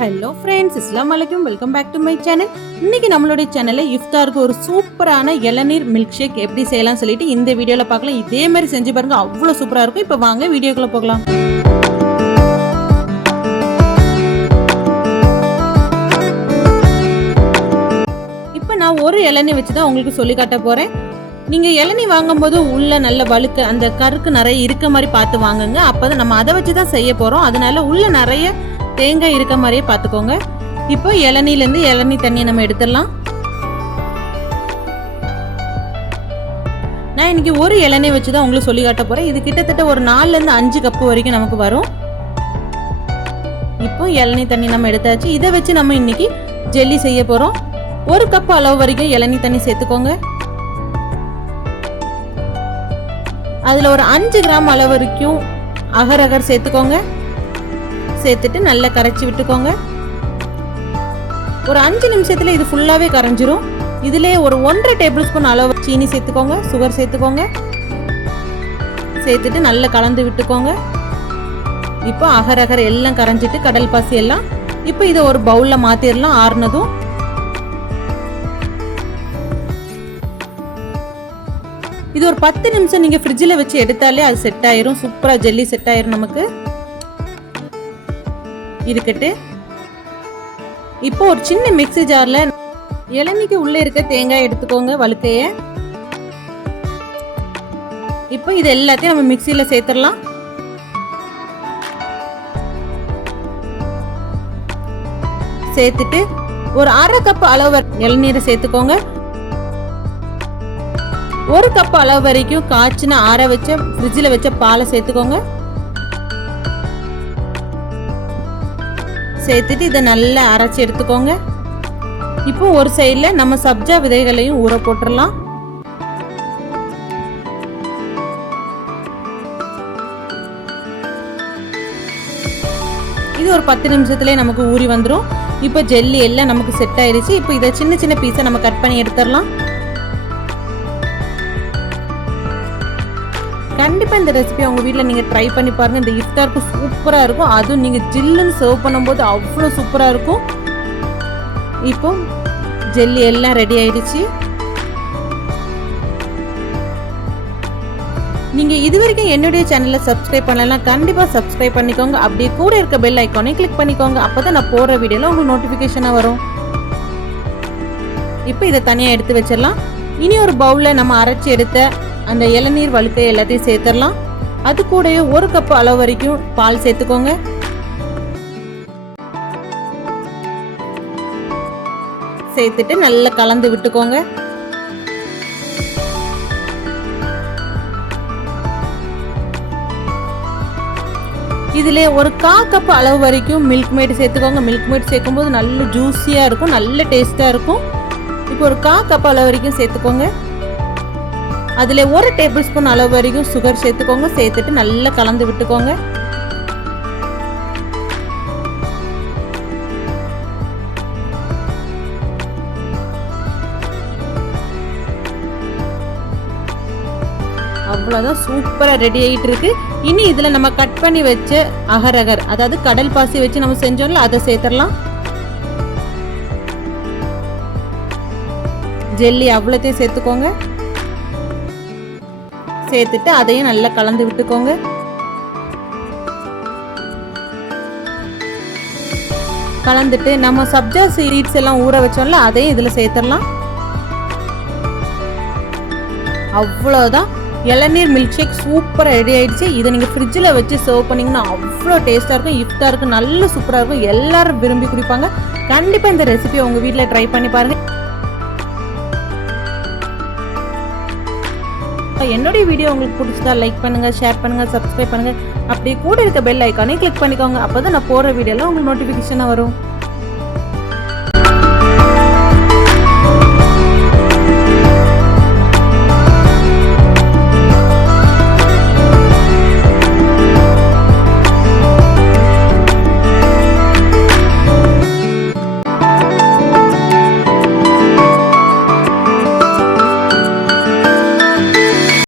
Hello friends, அஸ்ஸலாமு அலைக்கும். Welcome back to my channel. இன்னைக்கு நம்மளுடைய சேனலில் இஃப்தாருக்கு ஒரு சூப்பரான இளநீர் மில்க் ஷேக் எப்படி செய்யலாம் சொல்லிட்டு இந்த வீடியோவில் பார்க்கலாம். இதே மாதிரி செஞ்சு பாருங்க, அவ்வளோ சூப்பராக இருக்கும். இப்போ வாங்க வீடியோக்குள்ளே போகலாம். இப்போ நான் ஒரு இளநீ வச்சு தான் உங்களுக்கு சொல்லி காட்ட போகிறேன். நீங்கள் இளநீ வாங்கும்போது உள்ள நல்ல வழுக்க அந்த கருக்கு நிறைய இருக்க மாதிரி பார்த்து வாங்குங்க. அப்போ தான் நம்ம அதை வச்சு தான் செய்ய போகிறோம். அதனால உள்ள நிறைய தேங்காய் இருக்க மாதிரியே பார்த்துக்கோங்க. இப்போ இளநீலேருந்து இளநீ தண்ணியை நம்ம எடுத்துடலாம். நான் இன்னைக்கு ஒரு இளநீ வச்சு தான் உங்களுக்கு சொல்லி காட்ட போகிறேன். இது கிட்டத்தட்ட ஒரு 4லேருந்து 5 கப்பு வரைக்கும் நமக்கு வரும். இப்போ இளநீ தண்ணி நம்ம எடுத்தாச்சு. இதை வச்சு நம்ம இன்னைக்கு ஜெல்லி செய்ய போகிறோம். 1 கப்பு அளவு வரைக்கும் இளநீ தண்ணி சேர்த்துக்கோங்க. அதில் ஒரு 5 கிராம் அளவு வரைக்கும் அகர் அகர் சேர்த்துக்கோங்க. சேர்த்துட்டு நல்லா கரைச்சி விட்டுக்கோங்க. ஒரு 5 நிமிஷத்துல இது ஃபுல்லாவே கரைஞ்சிரும். இதுல ஒரு 1.5 டேபிள் ஸ்பூன் அளவு சீனி சேர்த்துக்கோங்க. சுகர் சேர்த்துக்கோங்க. சேர்த்துட்டு நல்லா கலந்து விட்டுக்கோங்க. இப்போ அகர் அகர் எல்லாம் கரைஞ்சிட்டு கடல் பாசி எல்லாம் இப்போ இதை ஒரு பவுல்ல மாத்திரலாம். ஆறுனதும் இது ஒரு 10 நிமிஷம் நீங்க ஃப்ரிட்ஜில் வச்சு எடுத்தாலே அது செட் ஆயிரும். சூப்பரா ஜெல்லி செட் ஆயிரும் நமக்கு. இருக்கட்டு. இப்போ ஒரு சின்ன மிக்ஸி ஜார்ல இளநீக்கு உள்ள இருக்க தேங்காய் எடுத்துக்கோங்க, வழுக்கைய. இப்போ இது எல்லாத்தையும் நம்ம மிக்ஸில சேர்த்துடலாம். சேர்த்துட்டு ஒரு 1/2 கப் அளவு இளநீரை சேர்த்துக்கோங்க. 1 கப் அளவு வரைக்கும் காய்ச்சின ஆற வச்ச ஃப்ரிட்ஜில் வச்ச பாலை சேர்த்துக்கோங்க. சேர்த்துட்டு இதை நல்லா அரைச்சி எடுத்துக்கோங்க. இப்போ ஒரு சைடில் நம்ம சப்ஜா விதைகளையும் ஊற போட்டுடலாம். இது ஒரு 10 நிமிஷத்துலேயே நமக்கு ஊறி வந்துடும். இப்போ ஜெல்லி எல்லாம் நமக்கு செட் ஆயிடுச்சு. இப்போ இதை சின்ன சின்ன பீஸை நம்ம கட் பண்ணி எடுத்துடலாம். கண்டிப்பாக இந்த ரெசிபி உங்கள் வீட்டில் நீங்கள் ட்ரை பண்ணி பாருங்கள். இந்த இஃப்தாருக்கு சூப்பராக இருக்கும். அதுவும் நீங்கள் ஜில்லுன்னு சர்வ் பண்ணும்போது அவ்வளோ சூப்பராக இருக்கும். இப்போ ஜெல்லி எல்லாம் ரெடி ஆயிடுச்சு. நீங்கள் இது வரைக்கும் என்னுடைய சேனலை சப்ஸ்கிரைப் பண்ணலாம், கண்டிப்பாக சப்ஸ்கிரைப் பண்ணிக்கோங்க. அப்படியே கூட இருக்க பெல் ஐக்கானை கிளிக் பண்ணிக்கோங்க. அப்போ தான் நான் போடுற வீடியோவில் உங்களுக்கு நோட்டிஃபிகேஷனாக வரும். இப்போ இதை தனியாக எடுத்து வச்சிடலாம். இனி ஒரு பவுலில் நம்ம அரைச்சி எடுத்த அந்த இளநீர் வழுக்கை எல்லாத்தையும் சேர்த்துடலாம். அது கூடயே 1 கப் அளவு வரைக்கும் பால் சேர்த்துக்கோங்க. சேர்த்துட்டு நல்லா கலந்து விட்டுக்கோங்க. இதுல ஒரு 1/4 கப் அளவு வரைக்கும் மில்க் மேட் சேர்த்துக்கோங்க. மில்க் மேட் சேர்க்கும் போது நல்ல ஜூஸியா இருக்கும், நல்ல டேஸ்டா இருக்கும். இப்போ ஒரு 1/4 கப் அளவு வரைக்கும் சேர்த்துக்கோங்க. அதுல 1 டேபிள் ஸ்பூன் அளவு வரைக்கும் சுகர் சேர்த்துக்கோங்க. சேர்த்துட்டு நல்லா கலந்து விட்டுக்கோங்க. அவ்வளோதான், சூப்பரா ரெடி ஆகிட்டு இருக்கு. இனி இதுல நம்ம கட் பண்ணி வச்ச அகர் அகர், அதாவது கடல் பாசி வச்சு நம்ம செஞ்சோம்ல, அதை சேர்த்துடலாம். ஜெல்லி அவ்வளோத்தையும் சேர்த்துக்கோங்க. சேர்த்துட்டு அதையும் நல்லா கலந்து விட்டுக்கோங்க. கலந்துட்டு நம்ம சப்ஜா சீட்ஸ் எல்லாம் ஊற வச்சோம்ல, அதையும் இதுல சேர்த்துடலாம். அவ்வளோதான், இளநீர் மில்க் ஷேக் சூப்பராக ரெடி ஆயிடுச்சு. இதை நீங்கள் ஃப்ரிட்ஜில் வச்சு சர்வ் பண்ணிங்கன்னா அவ்வளோ டேஸ்ட்டாக இருக்கும். இஃப்தாருக்கு நல்ல சூப்பராக இருக்கும். எல்லாரும் விரும்பி குடிப்பாங்க. கண்டிப்பாக இந்த ரெசிபியை உங்கள் வீட்டில் ட்ரை பண்ணி பாருங்கள். என்னுடைய வீடியோ உங்களுக்கு பிடிச்சதா லைக் பண்ணுங்க, ஷேர் பண்ணுங்க, சப்ஸ்கிரைப் பண்ணுங்க. அப்படியே கூட இருக்க பெல் ஐக்கானே கிளிக் பண்ணிக்கோங்க. அப்போதான் நான் போடுற வீடியோல உங்களுக்கு நோட்டிஃபிகேஷனாக வரும்.